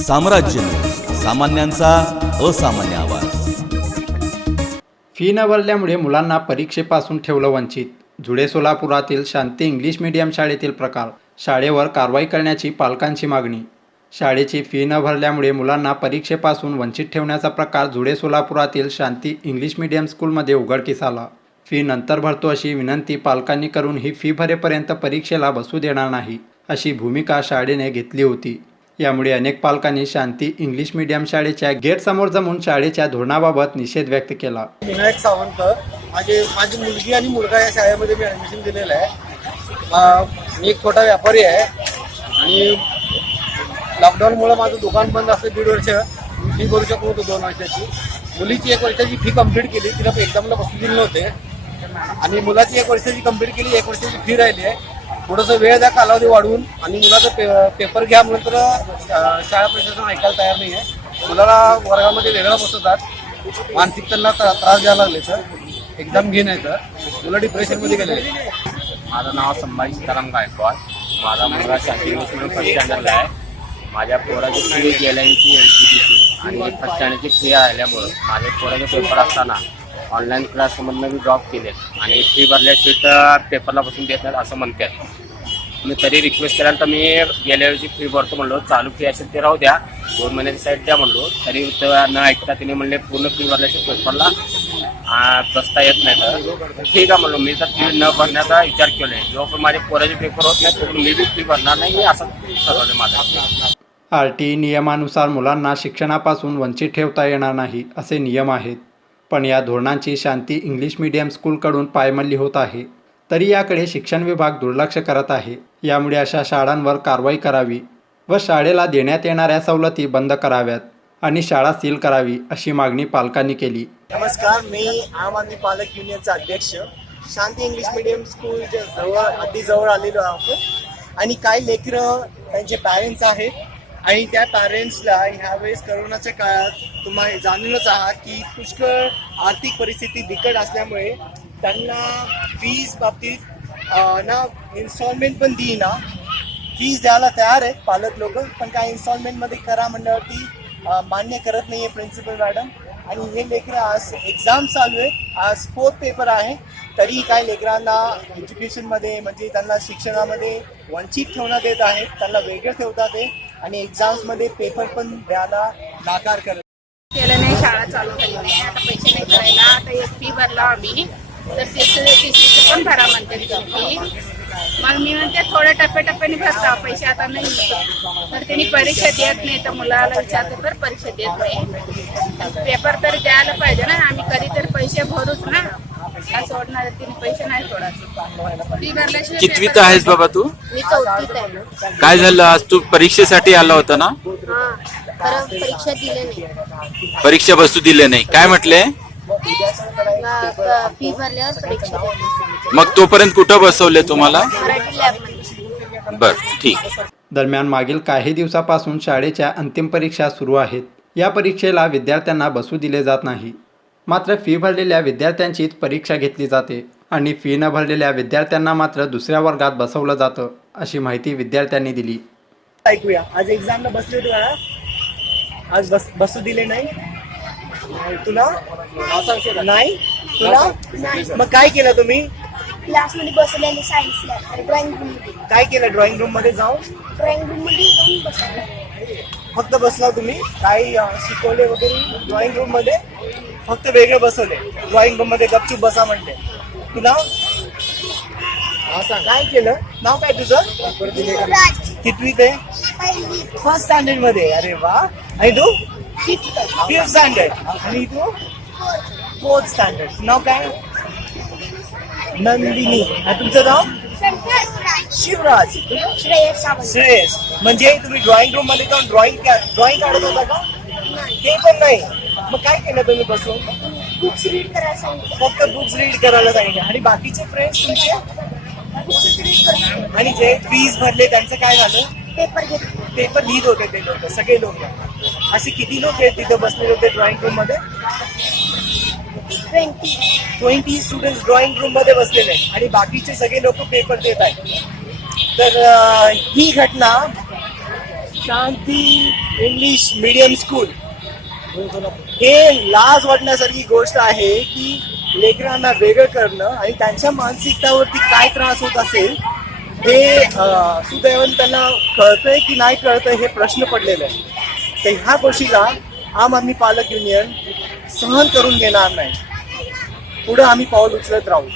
साम्राज्य न्यूज, सामान्यांचा असामान्य आवाज. फी न भरल्यामुळे मुलांना परीक्षेपासून ठेवलं वंचित. धुळे सोलापुरातील शांती इंग्लिश मीडियम शाळेतील प्रकार. शाळेवर कारवाई करण्याची पालकांची मागणी. शाळेची फी न भरल्यामुळे मुलांना परीक्षेपासून वंचित ठेवण्याचा प्रकार धुळे सोलापुरातील शांती इंग्लिश मीडियम स्कूलमध्ये उघडकीस आला. फी नंतर भरतो अशी विनंती पालकांनी करून ही फी भरेपर्यंत परीक्षेला बसू देणार नाही अशी भूमिका शाळेने घेतली होती. यामुळे अनेक पालकांनी शांती इंग्लिश मीडियम शाळेच्या गेटसमोर जमून शाळेच्या धोरणाबाबत निषेध व्यक्त केला. विनायक सावंत, माझी मुलगी आणि मुलगा या शाळेमध्ये मी ॲडमिशन दिलेलं आहे. मी एक छोटा व्यापारी आहे आणि लॉकडाऊनमुळे माझं दुकान बंद असलं 1.5 वर्ष. फी भरू शकत होतो 2 वर्षाची. मुलीची 1 वर्षाची फी कंप्लीट केली, तिला एक्झामला बसू दिले नव्हते. आणि मुलाची 1 वर्षाची कंप्लीट केली, 1 वर्षाची फी राहिली आहे. थोडंसं वेळ द्या, कालावधी वाढवून, आणि मुलाचा पेपर घ्या म्हणून तर शाळा प्रशासन ऐकायला तयार नाही आहे. मुलाला वर्गामध्ये वेगळं बसवतात, मानसिक त्यांना त्रास द्यायला लागले तर एक्झाम घेऊन आहे तर मुलं डिप्रेशनमध्ये गेले. माझं नाव संभाजी सीताराम गायकवाड. माझा मुलगा शांती इंग्लिश मीडियम फर्स्ट स्टँडर्डला आहे. माझ्या पोराची फी गेल्याची LCTची आणि फर्स्ट स्टँडर्डची फी आल्यामुळं माझ्या पोराचे पेपर असताना ऑनलाईन क्लासमधनं मी ड्रॉप केले आणि फी भरल्या शीट पेपरला बसून देत नाहीत असं म्हणतात. मी तरी रिक्वेस्ट केल्यानंतर मी गेल्या वेळची फी भरतो म्हणलो, चालू फी असेल ते राहू द्या, 2 महिन्याची साईड द्या म्हणलो. तरी न ऐकता तिने म्हणले पूर्ण फी भरल्याशी पेपरला बसता येत नाही. तर ठीक आहे म्हणलो, मी तर फी न भरण्याचा विचार केला आहे. जोपर्यंत माझे पोराचे पेपर होत नाही तोपर्यंत मी बी फी भरणार नाही, मी असं ठरवलं माझं. RTE नियमानुसार मुलांना शिक्षणापासून वंचित ठेवता येणार नाही असे नियम आहेत. पण या धोरणांची शांती इंग्लिश मीडियम स्कूलकडून पायमल्ली होत आहे. तरी याकडे शिक्षण विभाग दुर्लक्ष करत आहे. यामुळे अशा शाळांवर कारवाई करावी व शाळेला देण्यात येणाऱ्या सवलती बंद कराव्यात आणि शाळा सील करावी अशी मागणी पालकांनी केली. नमस्कार, मी आम आदमी पालक युनियनचा अध्यक्ष. शांती इंग्लिश मीडियम स्कूलच्या अगदी जवळ आलेलो आहोत आणि काही लेकरं त्यांचे पॅरेंट्स आहेत आणि त्या पॅरेंट्सला ह्यावेळेस करोनाच्या काळात तुम्हाला जाणूनच आहात की पुष्कळ आर्थिक परिस्थिती बिकट असल्यामुळे त्यांना फीज बाबतीत ना इन्स्टॉलमेंट पण देईना. फीज द्यायला तयार आहेत पालक लोक, पण काय इन्स्टॉलमेंटमध्ये करा म्हणल्यावरती मान्य करत नाही आहे प्रिन्सिपल मॅडम. आणि हे लेकरं आज एक्झाम चालू आहे, आज 4th पेपर आहे, तरी काय लेकरांना एज्युकेशनमध्ये म्हणजे त्यांना शिक्षणामध्ये वंचित ठेवण्यात येत आहे. त्यांना वेगळं ठेवतात आहे आणि एक्झाम्समध्ये पेपर पण द्यायला नाकार करत केलं नाही. शाळा चालू केली नाही, आता पैसे नाही करायला. आता एक फी भरला आम्ही, तर तिचं पण भरा म्हणते फी. मग मी म्हणते थोड्या टप्प्याटप्प्याने भरता, पैसे आता नाही आहे. तर त्यांनी परीक्षा देत नाही, तर मुलाला विचारतो तर परीक्षा देत नाही. पेपर तर द्यायला पाहिजे ना, आम्ही कधी तर पैसे भरूच ना. काय सोडणार, तिने पैसे नाही सोडायचे. फी भरल्याशिवाय. कितवीत आहेस बाबा तू? मी 4थीत आहे. काय झालं आज तू परीक्षेसाठी आला होता ना? हा, तर परीक्षा दिली नाही. परीक्षा बसू दिले नाही, काय म्हटले? फी भरल्यावर परीक्षा द्यायची. मग तोपर्यंत कुठं बसवले तुम्हाला? मराठी लॅबमध्ये. बर, ठीक. दरम्यान मागील काही दिवसापासून शाळेच्या अंतिम परीक्षा सुरू आहेत. या परीक्षेला विद्यार्थ्यांना बसू दिले जात नाही. मात्र फी भरलेल्या विद्यार्थ्यांचीच परीक्षा घेतली जाते आणि फी न भरलेल्या विद्यार्थ्यांना मात्र दुसऱ्या वर्गात बसवलं जातं अशी माहिती विद्यार्थ्यांनी दिली. ऐकूया, आज एक्झामला बसले तुला, आज बसू दिले नाही तुला? नाही तुला? मग काय केलं तुम्ही? क्लासमध्ये बसवलेले सायन्सला ड्रॉइंग रूम मध्ये. काय केलं ड्रॉइंग रूम मध्ये जाऊन? ड्रॉइंग रूम मध्ये जाऊन बसवलं. फक्त बसला तुम्ही? काही शिकवले वगैरे ड्रॉइंग रूम मध्ये? फक्त वेगळे बसवले ड्रॉइंग रूम मध्ये, गपचूप बसा म्हणते तुला? असं काय केलं? नाव काय तुझं? कितवीत आहे? फर्स्ट स्टँडर्ड मध्ये. अरे वा. आणि तू? 5th standard. आणि तू? 4th standard. नाव काय? नंदिनी. तुमचं नाव? शिवराज. श्रेयस. म्हणजे तुम्ही ड्रॉइंग रूम मध्ये जाऊन ड्रॉइंग काढत होता का? ते पण नाही. मग काय केलं तुम्ही बसून? बुक्स रीड करायला सांगितलं. फक्त बुक्स रीड करायला सांगितलं. आणि बाकीचे फ्रेंड्स तुमचे? बुक्स रीड करायला. आणि जे फीज भरले त्यांचं काय झालं? पेपर घेतले. पेपर लिहित होते ते लोक, सगळे लोक. असे किती लोक आहेत तिथं बसलेले होते ड्रॉइंग रूम मध्ये? 20 स्टुडंट्स ड्रॉइंग रूम मध्ये बसलेले आणि बाकीचे सगळे लोक पेपर देत आहेत. तर ही घटना शांती इंग्लिश मीडियम स्कूल हे लाज वाटण्यासारखी गोष्ट आहे की लेकरांना वेगळं करणं आणि त्यांच्या मानसिकतावरती काय त्रास होत असेल हे सुदैवाने त्यांना कळतंय की नाही कळतंय हे प्रश्न पडलेले आहे. तर ह्या गोष्टीला आम आदमी पालक युनियन सहन करून घेणार नाही. पुढे आम्ही पाऊल उचलत राहू.